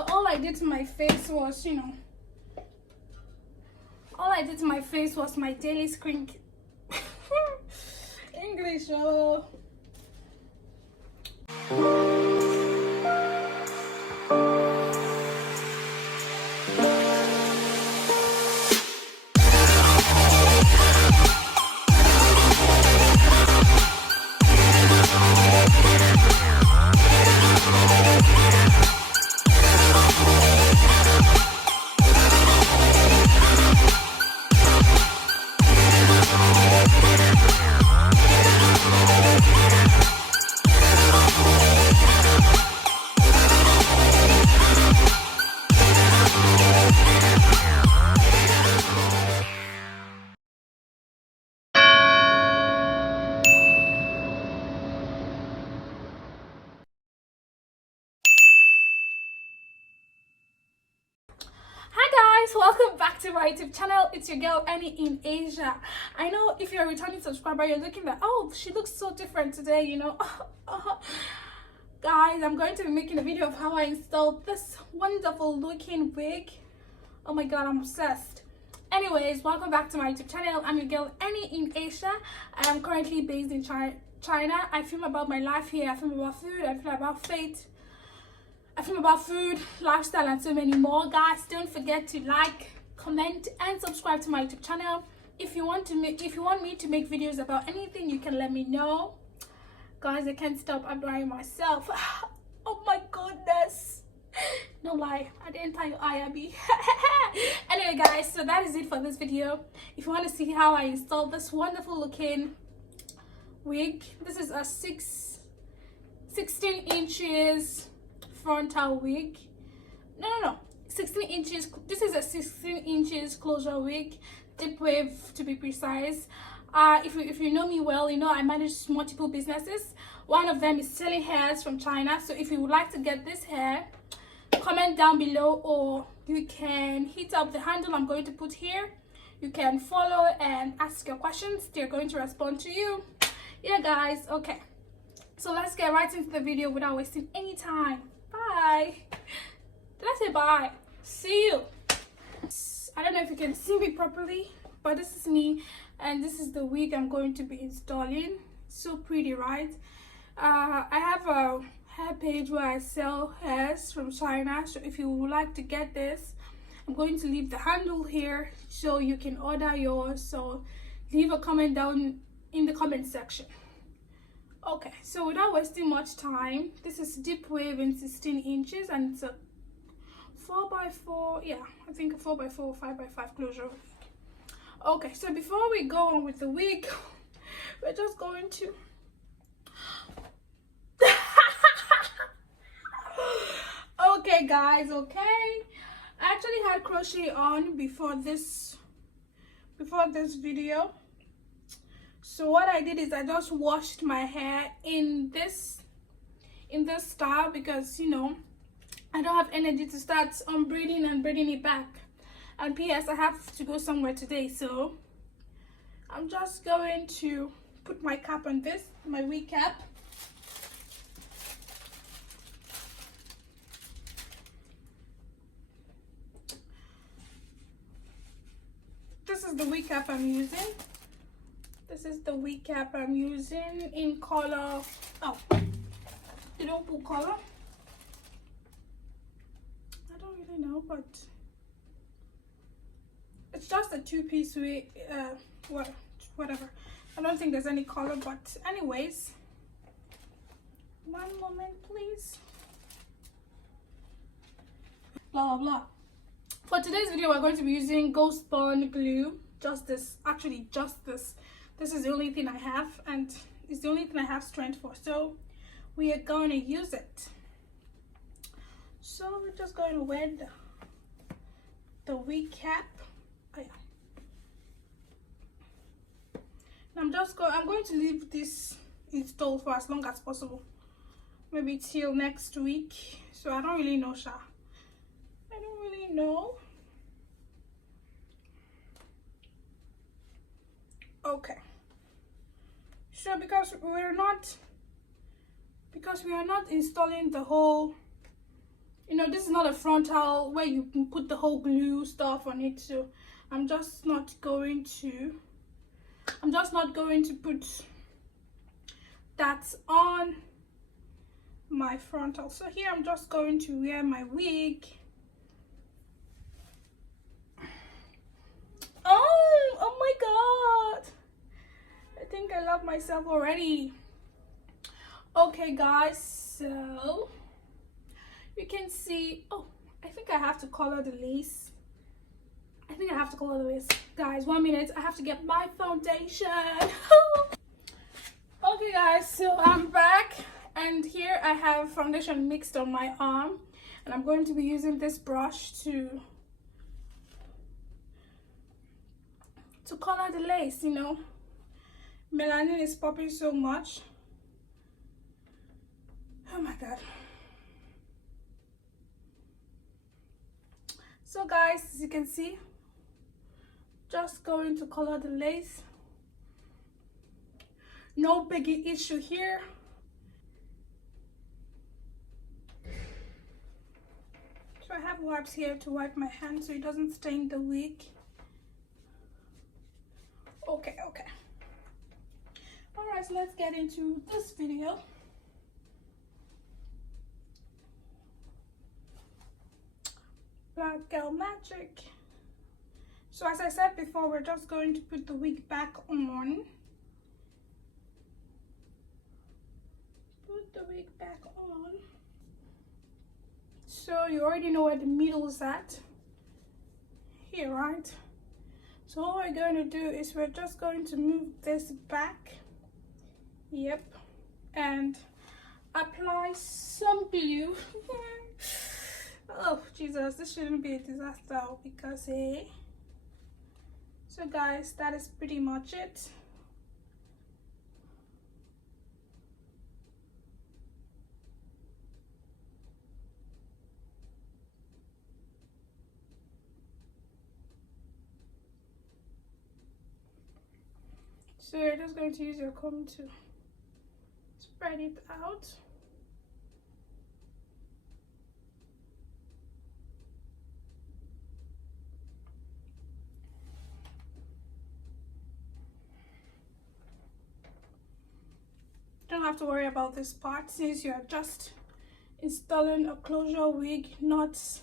So all I did to my face was, all I did to my face was my daily screen English. Oh. Welcome back to my YouTube channel. It's your girl Annie in Asia. I know if you're a returning subscriber, you're looking at, oh, she looks so different today, Guys, I'm going to be making a video of how I installed this wonderful looking wig. Oh my god, I'm obsessed. Anyways, welcome back to my YouTube channel. I'm your girl Annie in Asia. I am currently based in China. I film about my life here. I film about food. I film about faith. I film about food, lifestyle, and so many more. Guys, don't forget to like, comment, and subscribe to my YouTube channel. If you want me to make videos about anything, you can let me know. Guys, I can't stop admiring myself. Oh my goodness. No lie, I didn't tell you Abby. Anyway, guys, so that is it for this video. If you want to see how I installed this wonderful looking wig, this is a 16 inches frontal wig. No, 16 inches. This is a 16 inches closure wig, deep wave to be precise. If you know me well, you know I manage multiple businesses. One of them is selling hairs from China. So if you would like to get this hair, comment down below, or you can hit up the handle I'm going to put here. You can follow and ask your questions. They're going to respond to you. Yeah, guys. Okay, so let's get right into the video without wasting any time. Bye. Did I say bye? See you. I don't know if you can see me properly, but this is me, and this is the wig I'm going to be installing. So pretty, right? I have a hair page where I sell hairs from China. So if you would like to get this, I'm going to leave the handle here so you can order yours. So leave a comment down in the comment section. Okay, so without wasting much time, this is deep wave in 16 inches, and it's a 4x4, yeah, I think a 4x4 or 5x5 closure. Okay, so before we go on with the wig, we're just going to okay, guys. Okay, I actually had crochet on before this video. So what I did is I just washed my hair in this style, because I don't have energy to start unbraiding and braiding it back. And PS, I have to go somewhere today, so I'm just going to put my cap on this, my wig cap. This is the wig cap I'm using. This is the wig cap I'm using in color. Oh, they don't put color. I don't really know, but it's just a two-piece wig. Whatever. I don't think there's any color, but anyways, one moment, please. Blah blah blah. For today's video, we're going to be using Ghost Bond glue. Just this. Actually, just this. This is the only thing I have, and it's the only thing I have strength for, so we are going to use it. So we're just going to wear the wig cap. Oh, yeah. I'm going to leave this installed for as long as possible, maybe till next week. So I don't really know, Sha. I don't really know. Okay. So because we are not installing the whole, know, this is not a frontal where you can put the whole glue stuff on it, so I'm just not going to put that on my frontal. So here I'm just going to wear my wig. Oh my god, I think I love myself already. Okay guys, so you can see, oh, I think I have to color the lace. Guys, 1 minute, I have to get my foundation. Okay guys, so I'm back, and here I have foundation mixed on my arm, and I'm going to be using this brush to color the lace. You know, melanin is popping so much. Oh my god. So guys, as you can see, just going to color the lace. No biggie issue here. So I have wipes here to wipe my hand so it doesn't stain the wig. Okay. Alright, so let's get into this video. Black Girl Magic. So as I said before, we're just going to put the wig back on. Put the wig back on. So you already know where the middle is at. Here, right? So all we're going to do is we're just going to move this back. Yep. And apply some glue. Oh Jesus, this shouldn't be a disaster because so guys, that is pretty much it. So you're just going to use your comb to spread it out. Don't have to worry about this part since you're just installing a closure wig, not just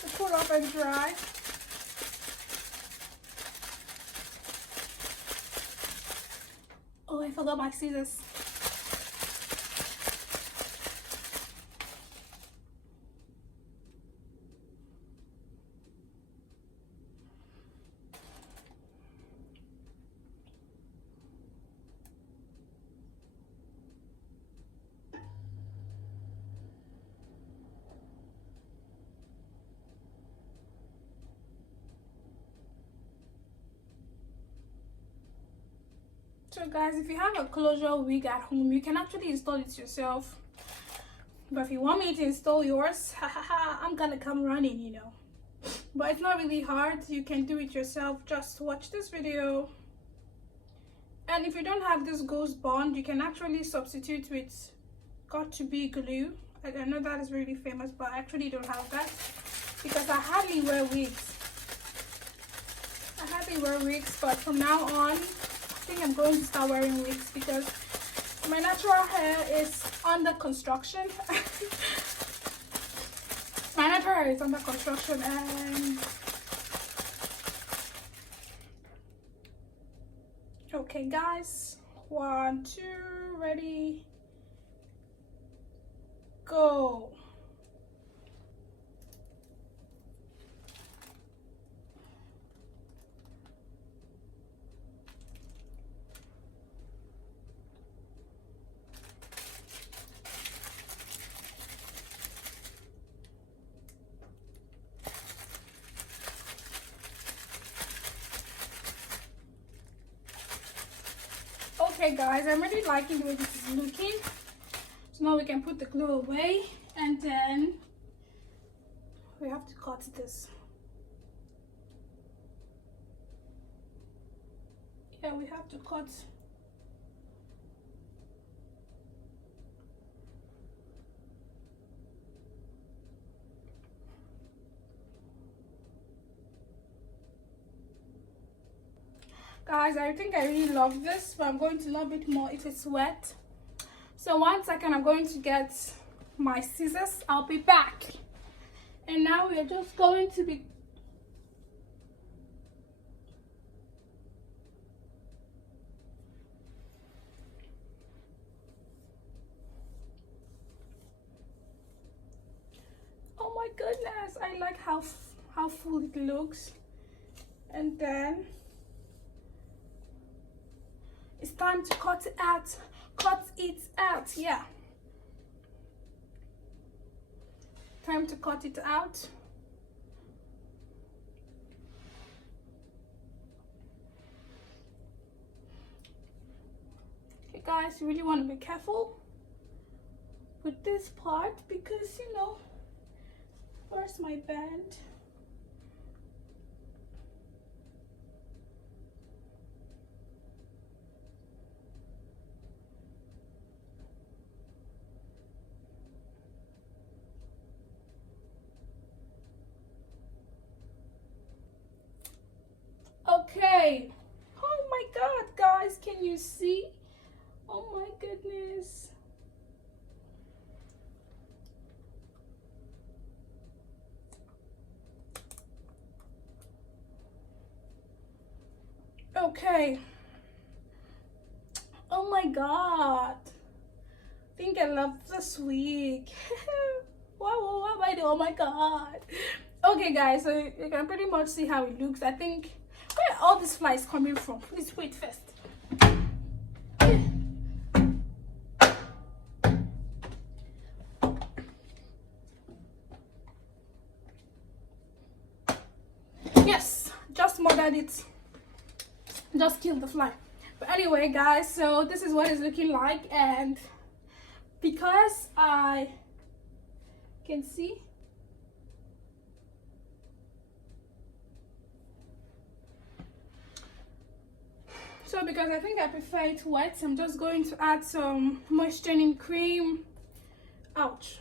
to cool off and dry. Oh, I forgot my scissors. So guys, if you have a closure wig at home, you can actually install it yourself. But if you want me to install yours, I'm gonna come running, you know. But it's not really hard. You can do it yourself. Just watch this video. And if you don't have this ghost bond, you can actually substitute with got to be glue. I know that is really famous, but I actually don't have that because I hardly wear wigs. But from now on, I think I'm going to start wearing wigs because my natural hair is under construction. My natural hair is under construction, and okay guys, 1, 2, ready, go. Okay guys, I'm really liking the way this is looking. So now we can put the glue away, and then we have to cut this. Yeah, we have to cut. Guys, I think I really love this, but I'm going to love it more if it's wet. So 1 second, I'm going to get my scissors. I'll be back. And now we're just going to be oh my goodness, I like how full it looks. And then it's time to cut it out. Cut it out, yeah. Time to cut it out. Okay guys, you really want to be careful with this part because, you know, where's my band? Okay. Oh my god, guys, can you see? Oh my goodness. Okay. Oh my god. I think I love this wig. What am I doing? Oh my god. Okay guys, so you can pretty much see how it looks. I think where are all these flies coming from? Please wait first. Yes, just murdered it. Just killed the fly. But anyway guys, so this is what it's looking like, and because I can see, so because I think I prefer it wet, I'm just going to add some moisturizing cream, ouch,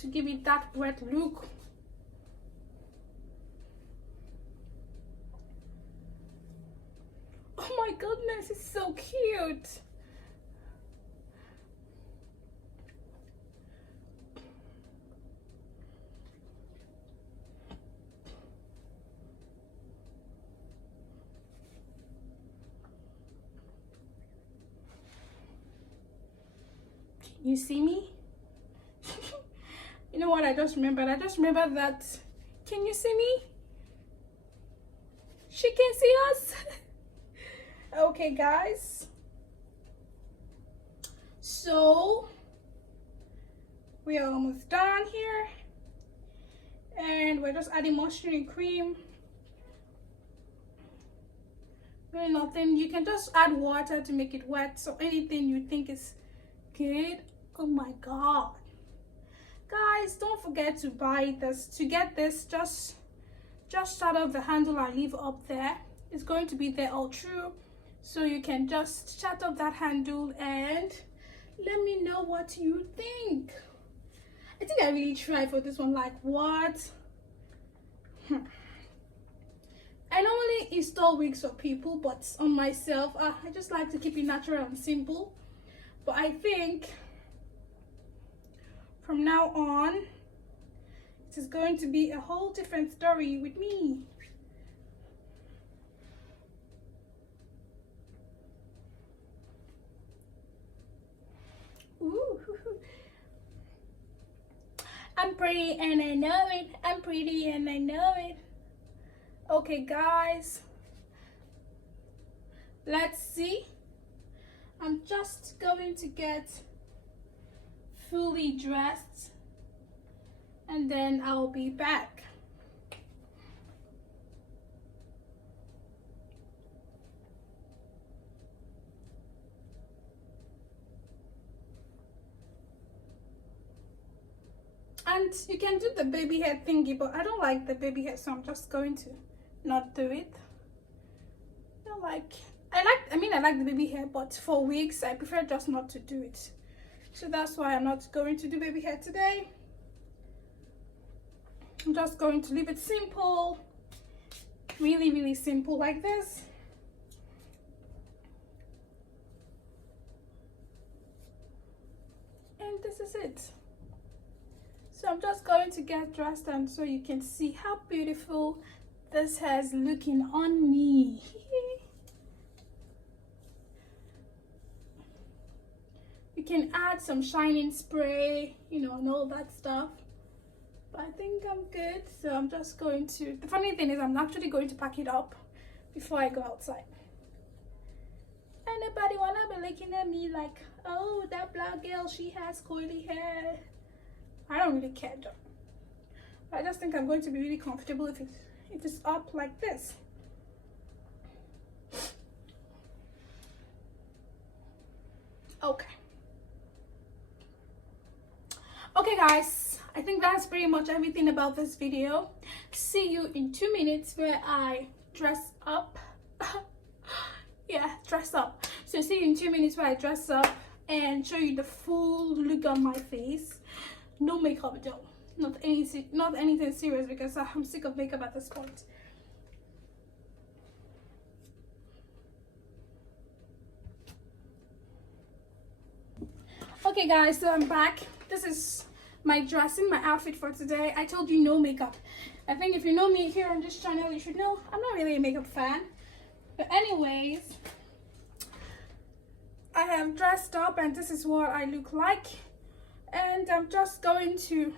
to give it that wet look. Oh my goodness, it's so cute. You see me? You know what I just remembered? I just remembered that. Can you see me? She can see us. Okay guys, so we are almost done here, and we're just adding moisturizing cream. Really nothing. You can just add water to make it wet, so anything you think is good. Oh my god, guys, don't forget to buy this. To get this, just shut off the handle I leave up there. It's going to be there all through, so you can just shut up that handle and let me know what you think. I think I really tried for this one. Like, what? I normally install wigs for people, but on myself, I just like to keep it natural and simple. But I think from now on, it is going to be a whole different story with me. Ooh. I'm pretty and I know it. I'm pretty and I know it. Okay guys, let's see. I'm just going to get fully dressed and then I'll be back. And you can do the baby hair thingy, but I don't like the baby hair, so I'm just going to not do it. I like the baby hair, but for wigs I prefer just not to do it. So that's why I'm not going to do baby hair today. I'm just going to leave it simple, really simple, like this. And this is it. So I'm just going to get dressed, and so you can see how beautiful this hair is looking on me. You can add some shining spray, you know, and all that stuff. But I think I'm good. So I'm just going to, the funny thing is I'm actually going to pack it up before I go outside. Anybody wanna be looking at me like, oh, that black girl, she has curly hair? I don't really care though. I just think I'm going to be really comfortable if it's up like this. Okay. Okay guys, I think that's pretty much everything about this video. See you in 2 minutes where I dress up. Yeah, dress up. So see you in 2 minutes where I dress up and show you the full look on my face. No makeup though, not anything serious, because I'm sick of makeup at this point. Okay guys, so I'm back. This is my outfit for today. I told you no makeup. I think if you know me here on this channel, you should know I'm not really a makeup fan. But anyways, I have dressed up and this is what I look like. And I'm just going to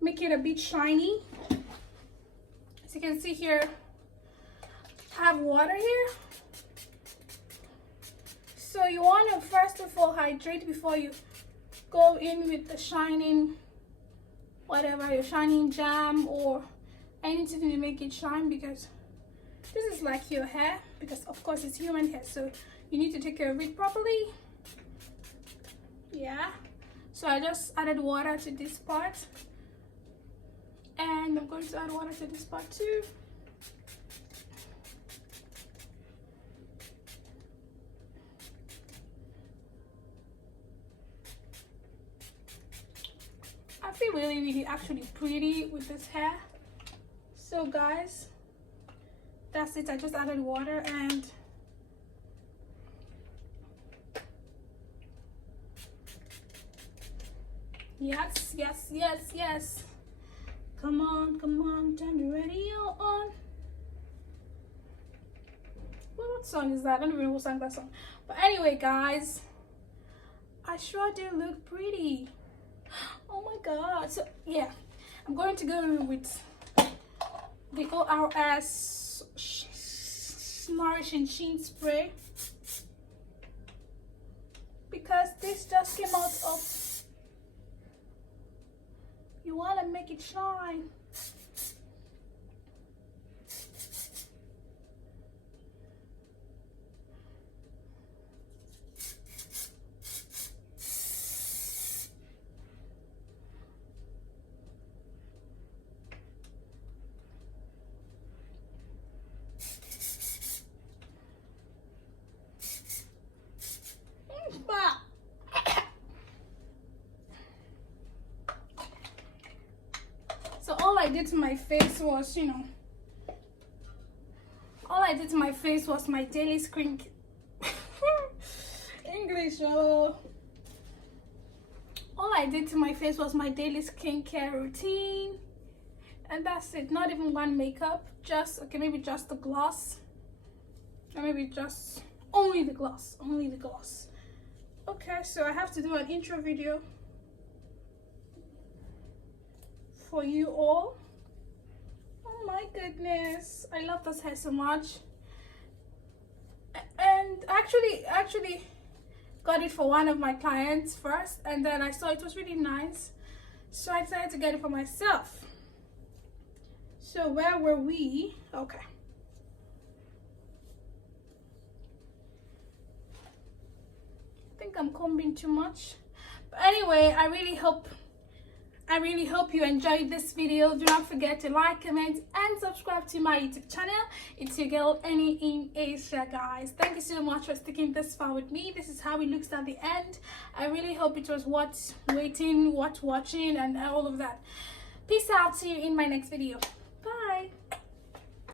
make it a bit shiny. As you can see here, I have water here. So you want to first of all hydrate before you go in with the shining, whatever, your shining jam or anything to make it shine, because this is like your hair, because of course it's human hair, so you need to take care of it properly. Yeah, so I just added water to this part, and I'm going to add water to this part too. I feel really actually pretty with this hair. So guys, that's it. I just added water and yes. Come on, turn the radio on. What song is that? I don't even know who sang that song. But anyway guys, I sure do look pretty. Oh my god. So yeah, I'm going to go with the ORS Nourishing Sheen Spray, because this just came out of, you want to make it shine. So all I did to my face was, my daily screen English. All I did to my face was my daily skincare routine, and that's it. Not even one makeup, just maybe just the gloss, or maybe just only the gloss. Okay, so I have to do an intro video for you all. Oh my goodness, I love this hair so much. And actually got it for one of my clients first, and then I saw it was really nice, so I decided to get it for myself. So where were we? Okay. I think I'm combing too much. But anyway, I I really hope you enjoyed this video. Do not forget to like, comment and subscribe to my YouTube channel. It's your girl Annie in Asia, guys. Thank you so much for sticking this far with me. This is how it looks at the end. I really hope it was worth waiting, worth watching and all of that. Peace out. See you in my next video.